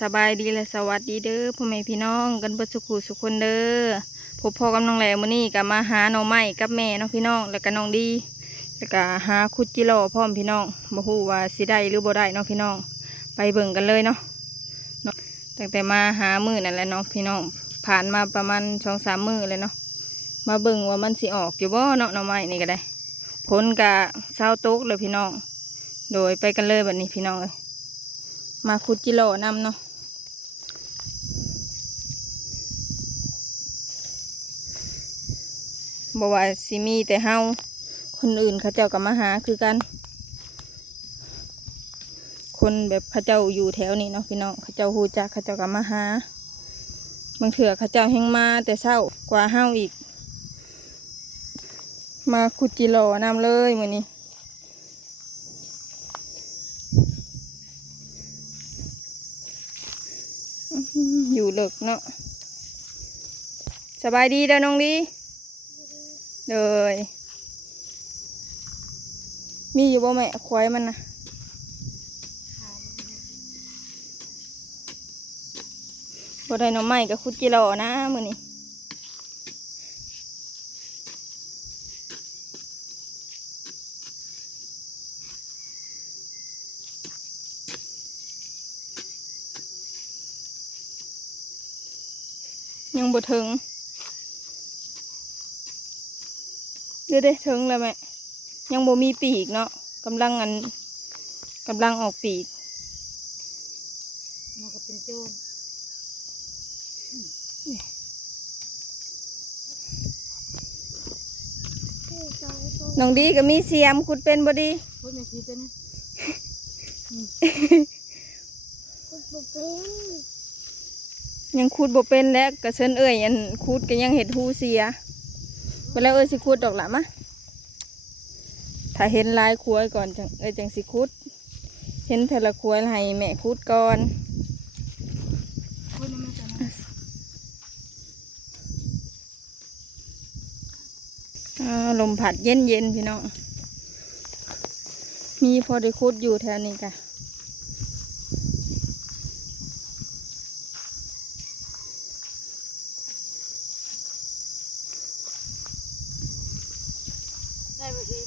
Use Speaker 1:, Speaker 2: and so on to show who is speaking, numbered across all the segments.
Speaker 1: สบายดีและสวัสดีเด้อพ่อแม่พี่น้องกันเบิดสุขุสุขคนเด้อพบพ่อกำลังแหลมื้อนี้ก็มาหาหน่อไม้กับแม่น้องพี่น้องแล้วก็น้องดี แล้วก็หาคุดจิโร่พร้อมพี่น้องบ่ฮู้ว่าสิได้หรือบ่ได้น้องพี่น้อง ไปเบิ่งกันเลยเนาะเนาะตั้งแต่มาหามื้อนั่นแหละเนาะพี่น้องผ่านมาประมาณสองสามมื้อเลยเนาะมาเบิ่งว่ามันสิออกอยู่บ่เนาะหน่อไม้นี่ก็ได้ผลกะเศร้าตกเลยพี่น้อง โดยไปกันเลยแบบนี้พี่น้องเอ้ยมาคุดจิโร่นำเนาะ บว่าสิมีแต่เฮาคนอื่นเขาเจ้าก็มาหาคือกัน คนแบบเขาเจ้าอยู่แถวนี้เนาะพี่น้องเขาเจ้าฮูจักเขาเจ้าก็มาหาบางเถื่อเขาเจ้าแห้งมาแต่เศร้ากว่าเฮาอีก มาขุดจิโร่นำเลยมือนี้อื้อหืออยู่เลิกเนาะสบายดีเด้อน้องดี เลย มีอยู่บ่แม่ควายมันนะบ่ได้หน้องใหม่กับคุดจิโร่นะมือนี้ยังบ่ถึง เด้อเด้ถึงแล้วแม่ยังบ่มีปีกเนาะกำลังอันกำลังออกปีก
Speaker 2: มันก็เป็นโจร
Speaker 1: น้องดีก็มีเสียมขุดเป็นบ่ดี
Speaker 2: พูดไม่คิดเลยนะ
Speaker 1: ยังขุดบ่เป็นแล้วก็เชิญเอ้ยอันขุดก็ยังเห็ดหูเสีย เวลาเอ้ยสิขุดดอกละมะถ้าเห็นลายควายก่อนจังเอ้ยจังสิขุด เห็นแต่ละควายให้แม่ขุดก่อนลมผัดเย็นเย็นๆพี่น้อง มีพอได้ขุดอยู่แถวนี้จ้ะ
Speaker 2: ได้พอดี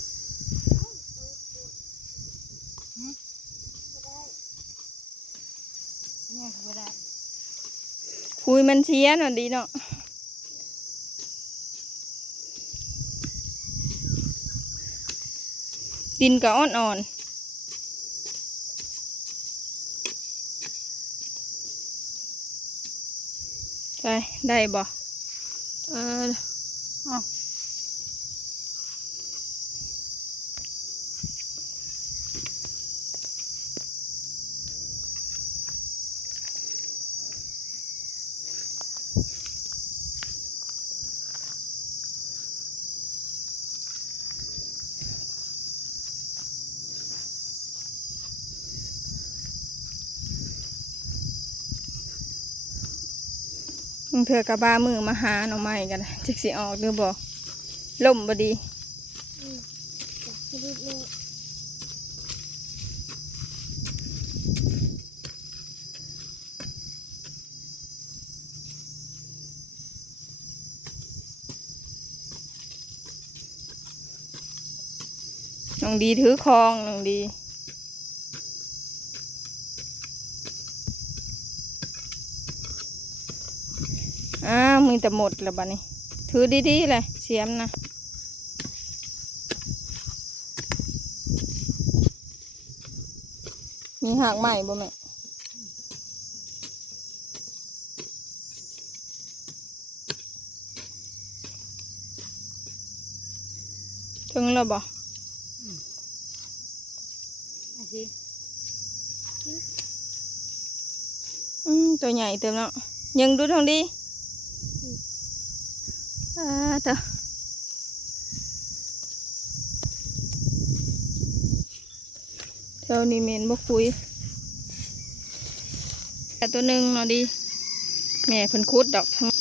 Speaker 2: เนี่ยเขา ไม่ได้
Speaker 1: คุยมันเชียนอะดีเนาะดินก็อ่อนๆใช่ได้บ่เออ
Speaker 2: อ้า
Speaker 1: งเถื่อกระบามือมาหาหน่อไม้กันจิกสิออกหรือบ่ล่มบดีน้องดีถือคลองน้องดี อ้าวมึงแต่หมดแล้วบ้านี้ ถือดีๆเลยเสียมนะมีหากใหม่บ่แม่ถึงแล้วบ่
Speaker 2: ไอ้สิ
Speaker 1: อืมตัวใหญ่เต็มแล้ว ยังดูทางดี อ่าเถอะแถวนี้เมนบกคุยแต่ตัวหนึ่งเนาะดี แม่เพิ่นคุดดอกทั้ง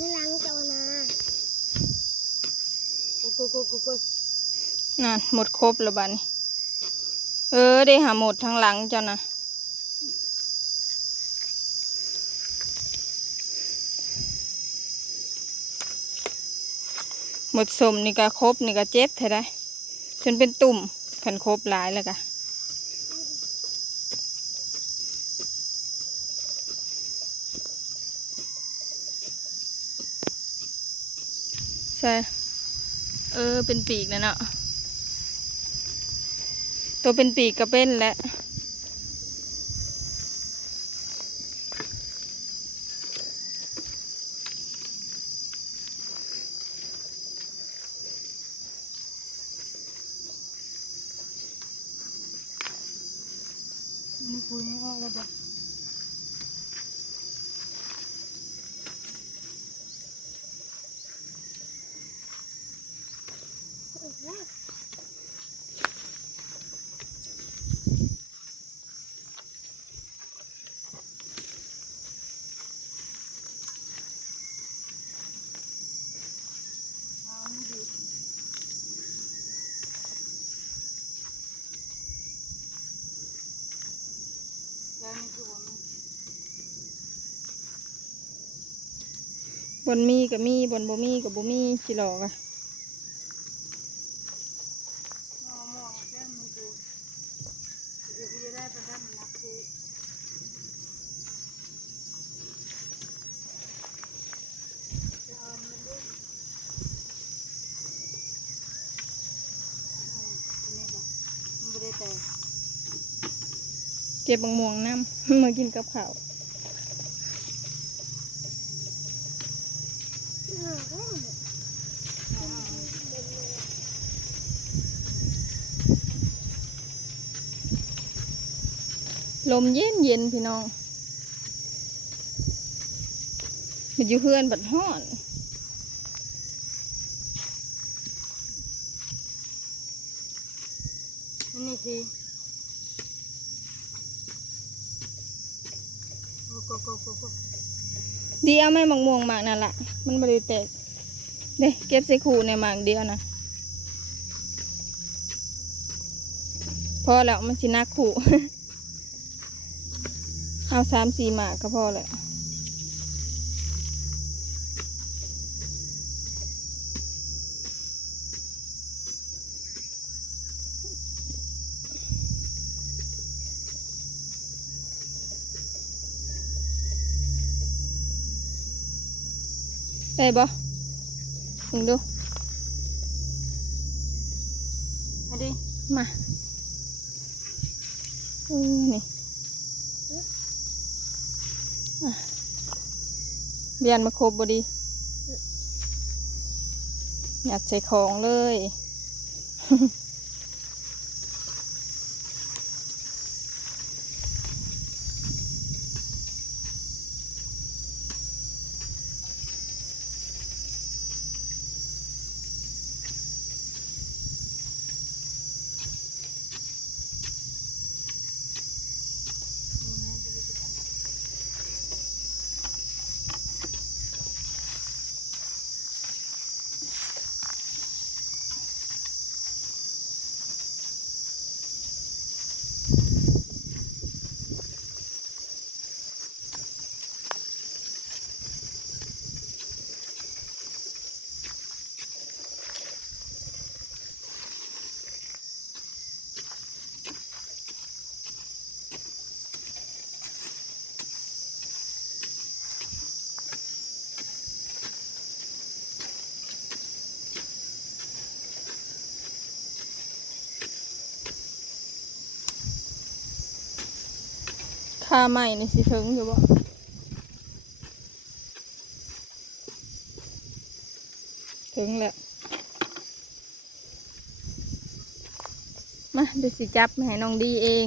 Speaker 2: นี่ล้างเจ้านากูกูกูกูกู
Speaker 1: นั่นหมดครบแล้วบัดนี้ เออได้หาหมดทั้งหลังเจ้านะหมดสมนี่ก็ครบนี่ก็เจ็บเท่าไรจนเป็นตุ่มขันครบหลายแล้วกะใช่ เออเป็นปีกนะเนาะ ตัวเป็นปีกก็เป็นและ
Speaker 2: นี่กูนี่อ้อแล้วบอก
Speaker 1: บนมีกับมีบนบ่มีกับบ่มีจิหลอกอะ
Speaker 2: เก็บ
Speaker 1: บางม่วงน้ำมากินกับข้าว ลมเย็นเย็นพี่น้องมันอยู่เพื่อนบัดฮ้อน
Speaker 2: นั่นนี่สิโอ้โกโกโกโก
Speaker 1: ดีเอาแม่บังม่วงหมากนั่นละมันบริแตกเด้เก็บใส่ขู่ในหมากเดียวนะพอแล้วมันชินักขู่ เอาสามสี่หมากก็พอแล้วได้บ่มึงดู
Speaker 2: มาดิ
Speaker 1: มาเออนี่อะ เบียนมาครบบดี อยากใส่ของเลย ค่าใหม่นี่สิถึงอยู่บ่ถึงแล้ว มาเดี๋ยวสิจับให้น้องดีเอง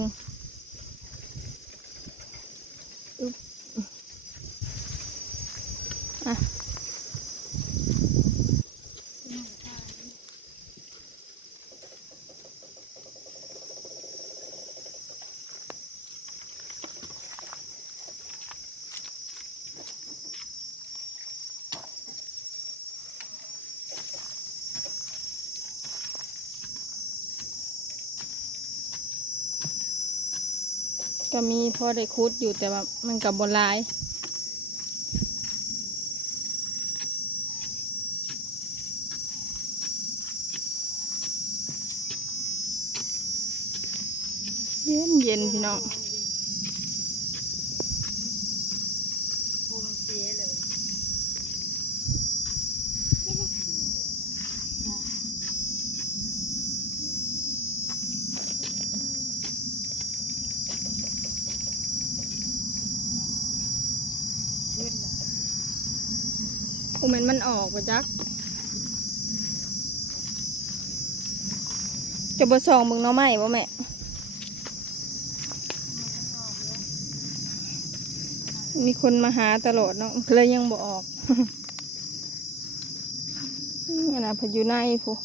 Speaker 1: ก็มีพอได้คุดอยู่แต่ว่ามันกับบนลายเย็นเย็นพี่น้อง
Speaker 2: ภูมิเสียเลย ขึ้นละ
Speaker 1: โอมันมันออกปะจักจะบสองมึงเนาะไหมบ่แม่
Speaker 2: มี
Speaker 1: คนมาหาตลอดเนาะเลยยังบ่ออกอันน่ะเพนอยู่ในผู้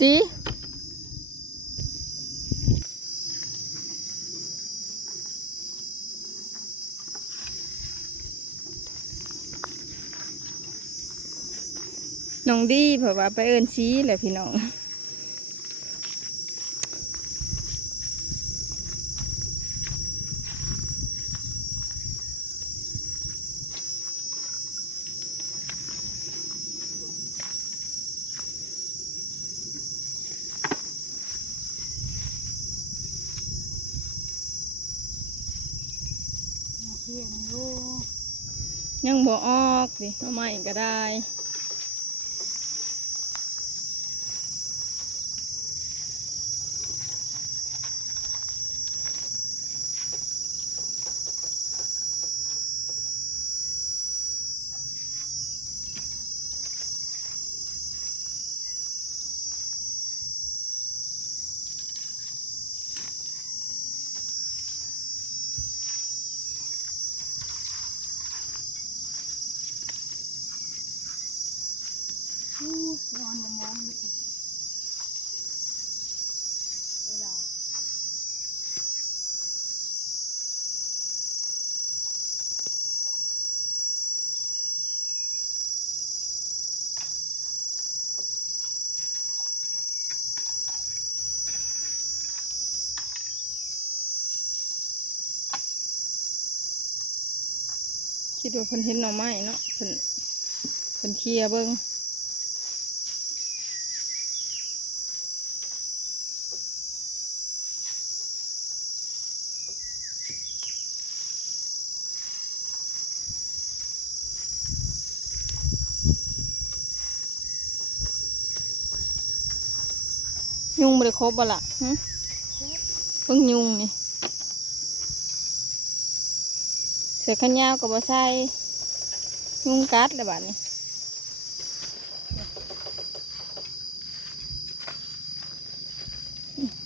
Speaker 1: สีน้องดีเผื่อว่าไปเอินชี้แหละพี่น้อง
Speaker 2: เอาเพียงลูก
Speaker 1: ยังบ่ออกดิเอไม่ก็ได้
Speaker 2: อู้ร้อ นมามองดูเวลา
Speaker 1: คิดว่าเพิ่นเห็นหน่อไม้เนาะเพิ่นเพิ่นเคลียเบิ่ง ครบบ่ล่ะหึเพิ่งยุงนี่เสือขันยาวกับบ่ใส่ยุงกัดเลยบาดนี้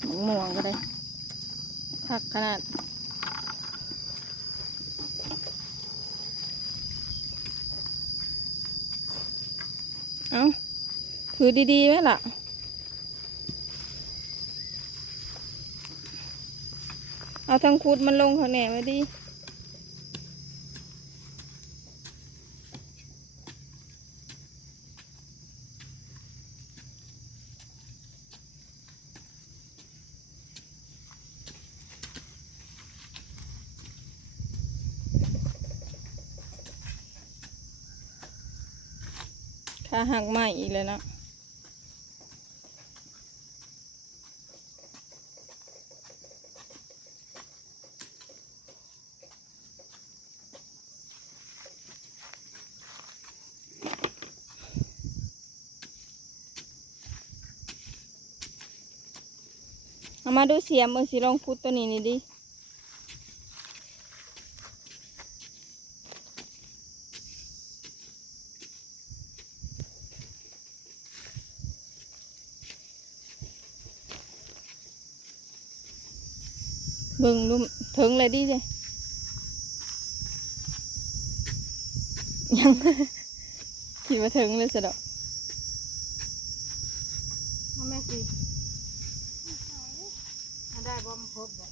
Speaker 1: หมองม่วงก็ได้พักขนาดเอาถือดีๆไหมล่ะ เอาทางคุดมันลงข้างแหน่ไว้ดิขาหักใหม่อีกเลยนะ เอามาดูเสียมเออสิลองพุดตัวนี้นี่ดิเบิ่งดูถึงเลยดิเจ้ยังคิดว่าถึงเลยสะดอก
Speaker 2: เอาแม่สิ ครบบ่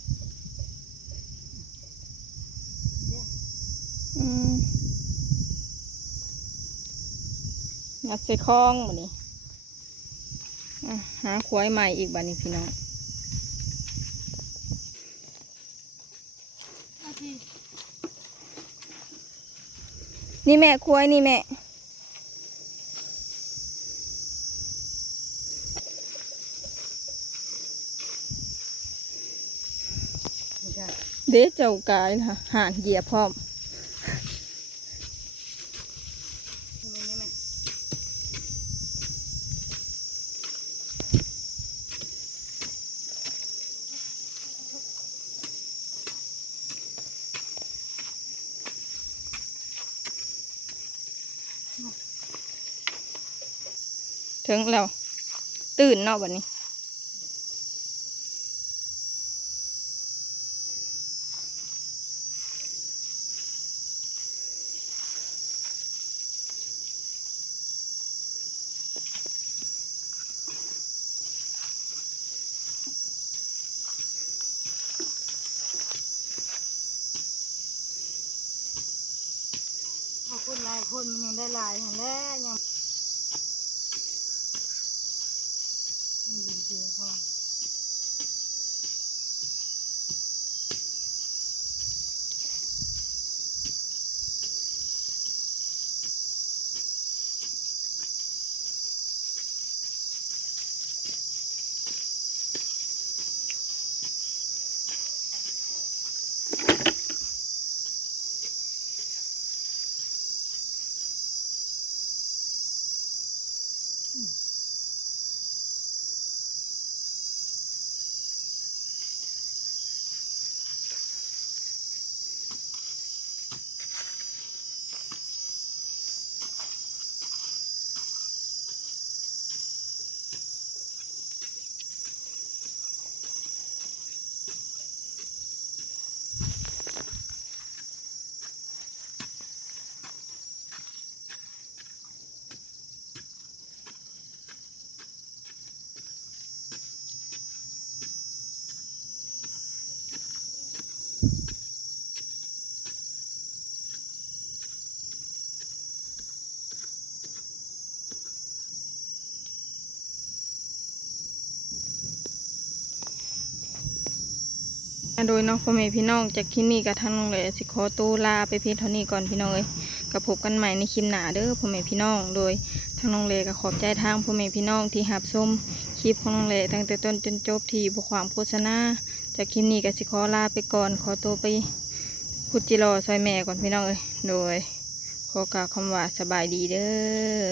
Speaker 1: อืมงัดใส่คลองบัดนี้อะหาควายใหม่อีกบัดนี้พี่น้อง
Speaker 2: นาที
Speaker 1: นี่แม่ควายนี่แม่
Speaker 2: ไม่ใช่
Speaker 1: เด้เจ้ากายนะหานเหยียบพร้อมถึงแล้วตื่นเนาะบัดนี้
Speaker 2: Well,
Speaker 1: โดยน้องพ่อแม่พี่น้องจากคลิปนี้กับทางน้องเลยสิขอตัวลาไปเพียงเท่านี้ก่อนพี่น้องเอ้ยกับพบกันใหม่ในคลิปหน้าเด้อพ่อแม่พี่น้อง โดยทางน้องเลยก็ขอบใจทางพ่อแม่พี่น้องที่หับชมคลิปของน้องเลยตั้งแต่ต้นจนจบที่บทความโฆษณาจากคลิปนี้ก็สิขอลาไปก่อนขอตัวไปขุดจิรอซอยแม่ก่อนพี่น้องเอ้ยโดยขอกล่าวคำว่าสบายดีเด้อ